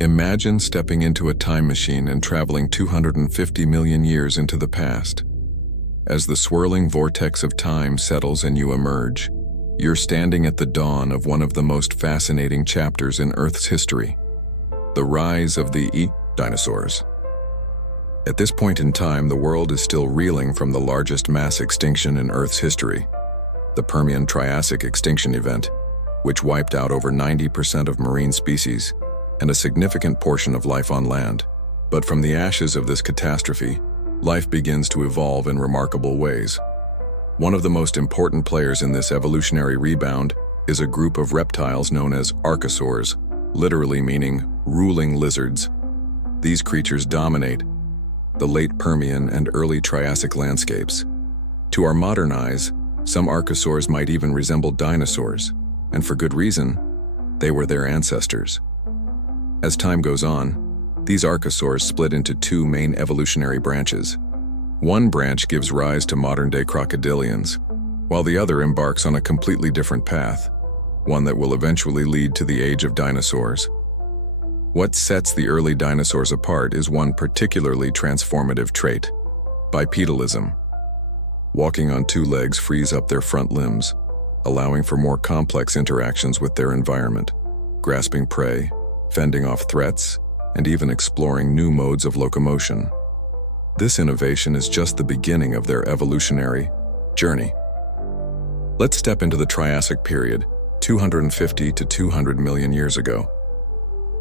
Imagine stepping into a time machine and traveling 250 million years into the past. As the swirling vortex of time settles and you emerge, you're standing at the dawn of one of the most fascinating chapters in Earth's history: the rise of the dinosaurs. At this point in time, the world is still reeling from the largest mass extinction in Earth's history, the Permian Triassic extinction event, which wiped out over 90% of marine species and a significant portion of life on land. But from the ashes of this catastrophe, life begins to evolve in remarkable ways. One of the most important players in this evolutionary rebound is a group of reptiles known as archosaurs, literally meaning ruling lizards. These creatures dominate the late Permian and early Triassic landscapes. To our modern eyes, some archosaurs might even resemble dinosaurs, and for good reason. They were their ancestors. As time goes on, these archosaurs split into two main evolutionary branches. One branch gives rise to modern-day crocodilians, while the other embarks on a completely different path, one that will eventually lead to the Age of Dinosaurs. What sets the early dinosaurs apart is one particularly transformative trait: bipedalism. Walking on two legs frees up their front limbs, allowing for more complex interactions with their environment, grasping prey, fending off threats, and even exploring new modes of locomotion. This innovation is just the beginning of their evolutionary journey. Let's step into the Triassic period, 250 to 200 million years ago.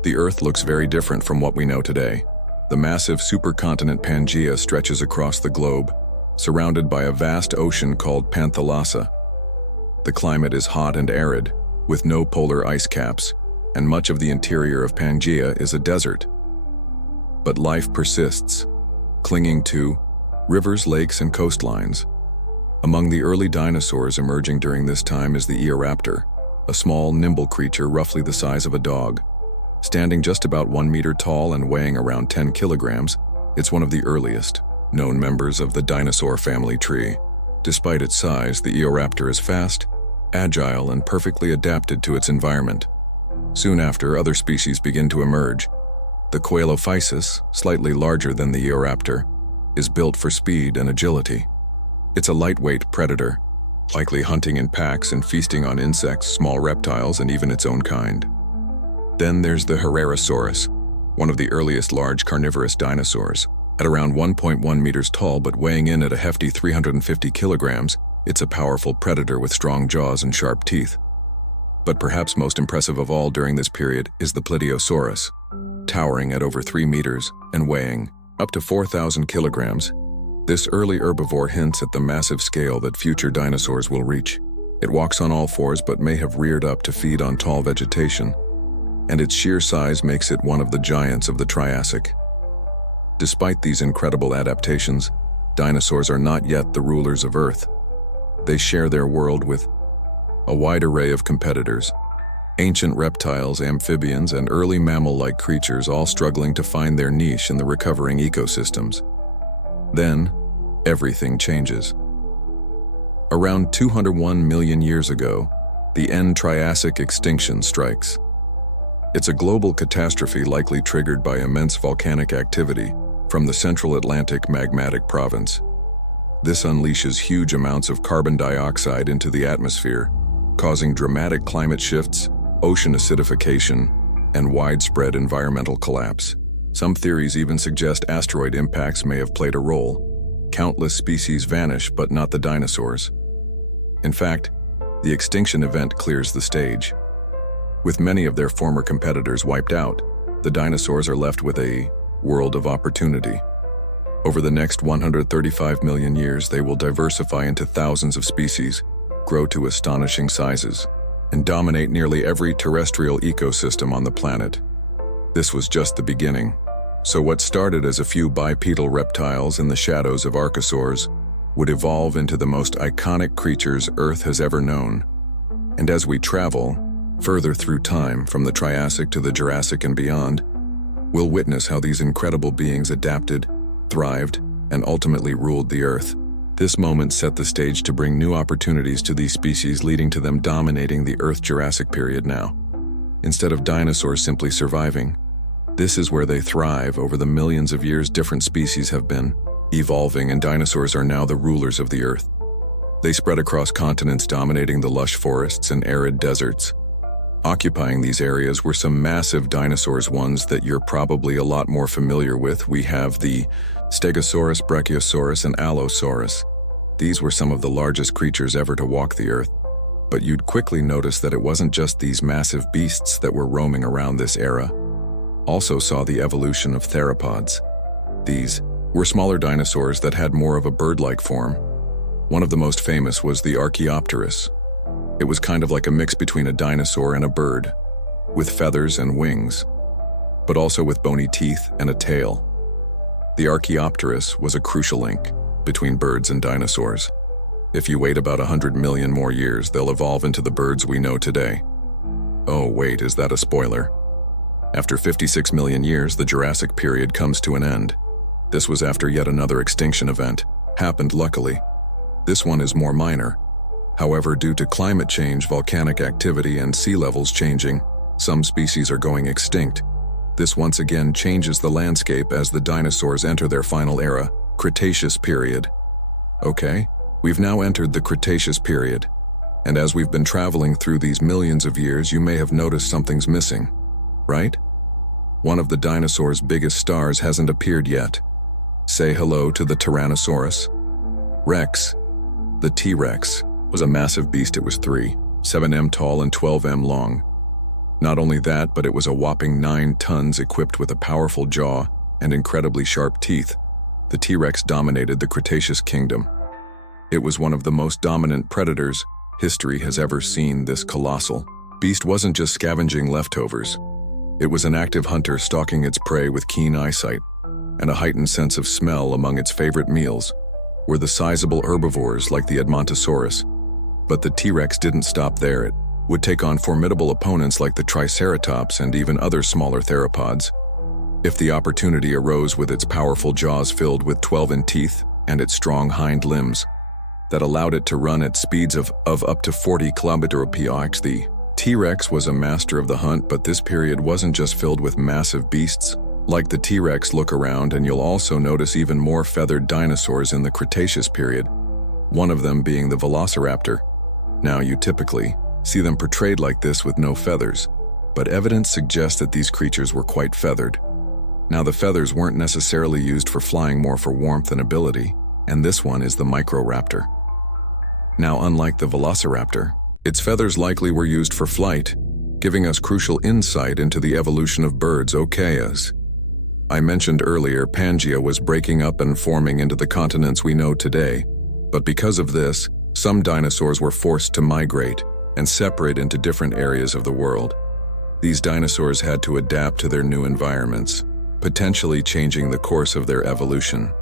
The Earth looks very different from what we know today. The massive supercontinent Pangaea stretches across the globe, surrounded by a vast ocean called Panthalassa. The climate is hot and arid, with no polar ice caps, and much of the interior of Pangaea is a desert. But life persists, clinging to rivers, lakes, and coastlines. Among the early dinosaurs emerging during this time is the Eoraptor, a small, nimble creature roughly the size of a dog. Standing just about 1 meter tall and weighing around 10 kilograms, it's one of the earliest known members of the dinosaur family tree. Despite its size, the Eoraptor is fast, agile, and perfectly adapted to its environment. Soon after, other species begin to emerge. The Coelophysis, slightly larger than the Eoraptor, is built for speed and agility. It's a lightweight predator, likely hunting in packs and feasting on insects, small reptiles, and even its own kind. Then there's the Herrerasaurus, one of the earliest large carnivorous dinosaurs. At around 1.1 meters tall but weighing in at a hefty 350 kilograms, it's a powerful predator with strong jaws and sharp teeth. But perhaps most impressive of all during this period is the Plesiosaurus, towering at over 3 meters and weighing up to 4,000 kilograms. This early herbivore hints at the massive scale that future dinosaurs will reach. It walks on all fours but may have reared up to feed on tall vegetation, and its sheer size makes it one of the giants of the Triassic. Despite these incredible adaptations, dinosaurs are not yet the rulers of Earth. They share their world with a wide array of competitors: ancient reptiles, amphibians, and early mammal-like creatures, all struggling to find their niche in the recovering ecosystems. Then, everything changes. Around 201 million years ago, the end Triassic extinction strikes. It's a global catastrophe likely triggered by immense volcanic activity from the Central Atlantic magmatic province. This unleashes huge amounts of carbon dioxide into the atmosphere, causing dramatic climate shifts, ocean acidification, and widespread environmental collapse. Some theories even suggest asteroid impacts may have played a role. Countless species vanish, but not the dinosaurs. In fact, the extinction event clears the stage. With many of their former competitors wiped out, the dinosaurs are left with a world of opportunity. Over the next 135 million years, they will diversify into thousands of species, grow to astonishing sizes, and dominate nearly every terrestrial ecosystem on the planet. This was just the beginning. So what started as a few bipedal reptiles in the shadows of archosaurs would evolve into the most iconic creatures Earth has ever known. And as we travel further through time, from the Triassic to the Jurassic and beyond, we'll witness how these incredible beings adapted, thrived, and ultimately ruled the Earth. This moment set the stage to bring new opportunities to these species, leading to them dominating the Earth-Jurassic period now. Instead of dinosaurs simply surviving, This is where they thrive. Over the millions of years, different species have been evolving, and dinosaurs are now the rulers of the Earth. They spread across continents, dominating the lush forests and arid deserts. Occupying these areas were some massive dinosaurs, ones that you're probably a lot more familiar with. We have the Stegosaurus, Brachiosaurus, and Allosaurus. These were some of the largest creatures ever to walk the Earth. But you'd quickly notice that it wasn't just these massive beasts that were roaming around this era. Also saw the evolution of theropods. These were smaller dinosaurs that had more of a bird-like form. One of the most famous was the Archaeopteryx. It was kind of like a mix between a dinosaur and a bird, with feathers and wings, but also with bony teeth and a tail. The Archaeopteryx was a crucial link between birds and dinosaurs. If you wait about 100 million more years, they'll evolve into the birds we know today. Oh wait, is that a spoiler? After 56 million years, the Jurassic period comes to an end. This was after yet another extinction event happened, luckily. This one is more minor. However, due to climate change, volcanic activity, and sea levels changing, some species are going extinct. This once again changes the landscape as the dinosaurs enter their final era, Cretaceous period. Okay, we've now entered the Cretaceous period. And as we've been traveling through these millions of years, you may have noticed something's missing, right? One of the dinosaurs' biggest stars hasn't appeared yet. Say hello to the Tyrannosaurus Rex. The T-Rex was a massive beast. It was 3.7 m tall and 12 m long. Not only that, but it was a whopping 9 tons, equipped with a powerful jaw and incredibly sharp teeth. The T-Rex dominated the Cretaceous kingdom. It was one of the most dominant predators history has ever seen. This colossal beast wasn't just scavenging leftovers. It was an active hunter, stalking its prey with keen eyesight and a heightened sense of smell. Among its favorite meals were the sizable herbivores like the Edmontosaurus. But the T-Rex didn't stop there. It would take on formidable opponents like the Triceratops and even other smaller theropods. If the opportunity arose, with its powerful jaws filled with 12-inch teeth and its strong hind limbs that allowed it to run at speeds of up to 40 km/h, the T-Rex was a master of the hunt. But this period wasn't just filled with massive beasts like the T-Rex. Look around and you'll also notice even more feathered dinosaurs in the Cretaceous period, one of them being the Velociraptor. Now, you typically see them portrayed like this with no feathers, but evidence suggests that these creatures were quite feathered. Now, the feathers weren't necessarily used for flying, more for warmth and ability, and this one is the Microraptor. Now, unlike the Velociraptor, its feathers likely were used for flight, giving us crucial insight into the evolution of birds. Okay, as I mentioned earlier, Pangaea was breaking up and forming into the continents we know today, but because of this, some dinosaurs were forced to migrate and separate into different areas of the world. These dinosaurs had to adapt to their new environments, potentially changing the course of their evolution.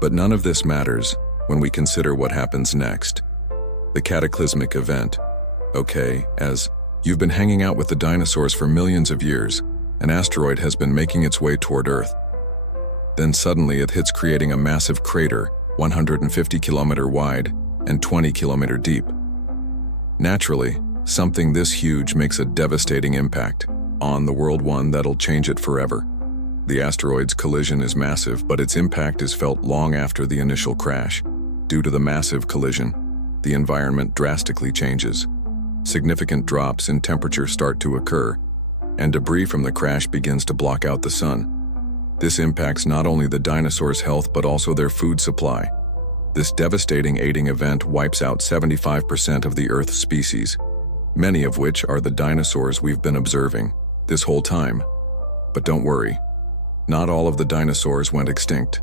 But none of this matters when we consider what happens next. The cataclysmic event. Okay, as you've been hanging out with the dinosaurs for millions of years, an asteroid has been making its way toward Earth. Then suddenly it hits, creating a massive crater, 150 km wide and 20 km deep. Naturally, something this huge makes a devastating impact on the world, one that'll change it forever. The asteroid's collision is massive, but its impact is felt long after the initial crash. Due to the massive collision, the environment drastically changes. Significant drops in temperature start to occur, and debris from the crash begins to block out the sun. This impacts not only the dinosaurs' health but also their food supply. This devastating event wipes out 75% of the Earth's species, many of which are the dinosaurs we've been observing this whole time. But don't worry, not all of the dinosaurs went extinct.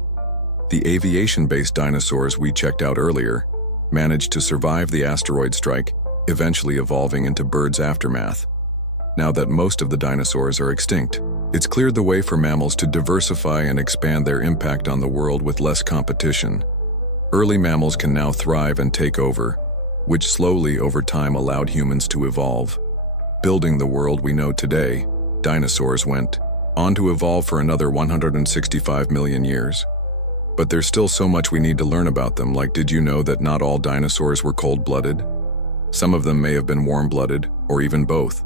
The aviation-based dinosaurs we checked out earlier managed to survive the asteroid strike, eventually evolving into birds' aftermath. Now that most of the dinosaurs are extinct, it's cleared the way for mammals to diversify and expand their impact on the world with less competition. Early mammals can now thrive and take over, which slowly over time allowed humans to evolve. Building the world we know today, dinosaurs went on to evolve for another 165 million years. But there's still so much we need to learn about them. Like, did you know that not all dinosaurs were cold-blooded? Some of them may have been warm-blooded, or even both.